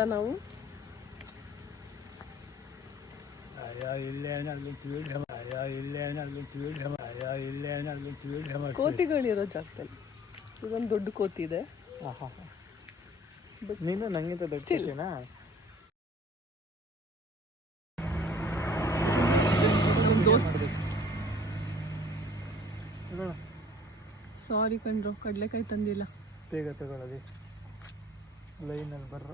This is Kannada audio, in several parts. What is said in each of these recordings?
ಗೊತ್ತಾ ನಾವು? ಕೋತಿಗಳಿರೋ ಜಾಗದಲ್ಲಿ ಇದೊಂದು ದೊಡ್ಡ ಕೋತಿ ಇದೆ. ನೀನು ನಂಗಿಂತ ದೊಡ್ಡ ಕೋತಿನಾ? ಸಾರಿ ಕಣ್ರು, ಕಡಲೆಕಾಯಿ ತಂದಿಲ್ಲ. ಬೇಗ ತಗೊಳ್ಳೋದಿ, ಲೈನಲ್ಲಿ ಬರ್ರ.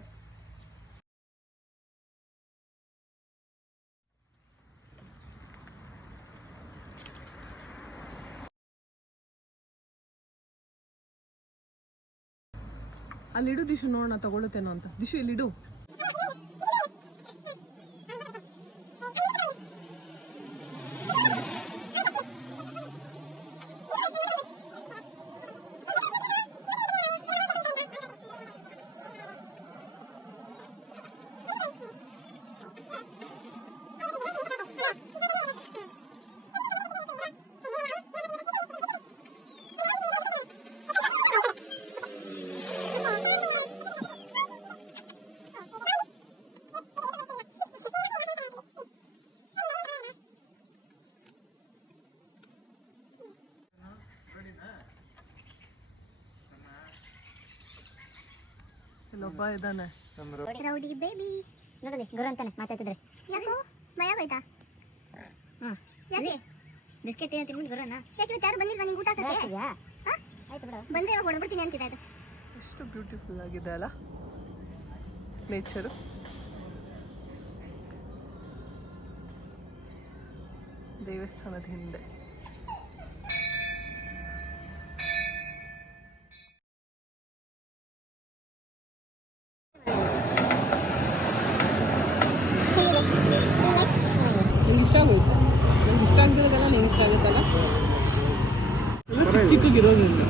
ಅಲ್ಲಿಡು ದಿಶು, ನೋಡೋಣ ತಗೊಳುತ್ತೇನೋ ಅಂತ. ದಿಶು ಇಲ್ಲಿಡು. ಇಲ್ಲೊಬ್ಬ ಇದ್ದಾನೆ. ರೌಡಿ ಬೇಬಿ ನೋಡಲಿ ಗುರು ಅಂತಾನೆ ಮಾತಾಡ್ತಿದ್ರೆ. ಯಾಕೋ ಭಯ ಆಯ್ತಾ? ಯಾಕೆ ಬಿಸ್ಕೆಟ್ ಏನು ತಿನ್ಕೊಂಡು ಗುರುನ? ಯಾಕೆ ಯಾರು ಬಂದಿಲ್ವಾ ನಿಂಗೆ ಊಟ ಹಾಕಕ್ಕೆ? ಆಯ್ತು ಬಿಡು, ಬಂದ್ರೆ ಇವಾಗ ಹೊಡ್ಬಿಡ್ತೀನಿ ಅಂತಿದೆ. ಅದು ಎಷ್ಟು ಬ್ಯೂಟಿಫುಲ್ ಆಗಿದೆ ಅಲ್ಲ ನೇಚರು. ದೇವಸ್ಥಾನದ ಹಿಂದೆ ನಿಂಗೆ ಇಷ್ಟ ಆಗೋಯ್ತು? ನಂಗೆ ಇಷ್ಟ ಆಗ್ದಿರೋದೆಲ್ಲ ನಿಂಗೆ ಇಷ್ಟ ಆಗುತ್ತಲ್ಲ. ಎಲ್ಲ ಚಿಕ್ಕ ಚಿಕ್ಕಗಿರೋದ್ರಿಂದ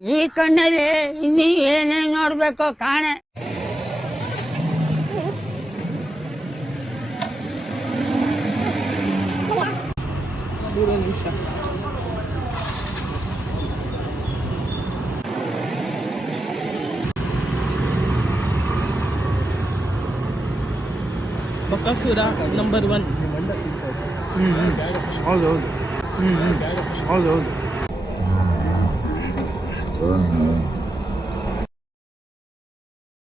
ಈ ಕಣ್ಣಲ್ಲಿ ಇನ್ನೀ ಏನೇನು ನೋಡ್ಬೇಕೋ ಕಾಣೆ. ದೂರ ನಿಮಿಷ. ಬಕಾಸುರ ನಂಬರ್ 1. ಹೌದು ಹೌದು. ಹೌದು ಹೌದು.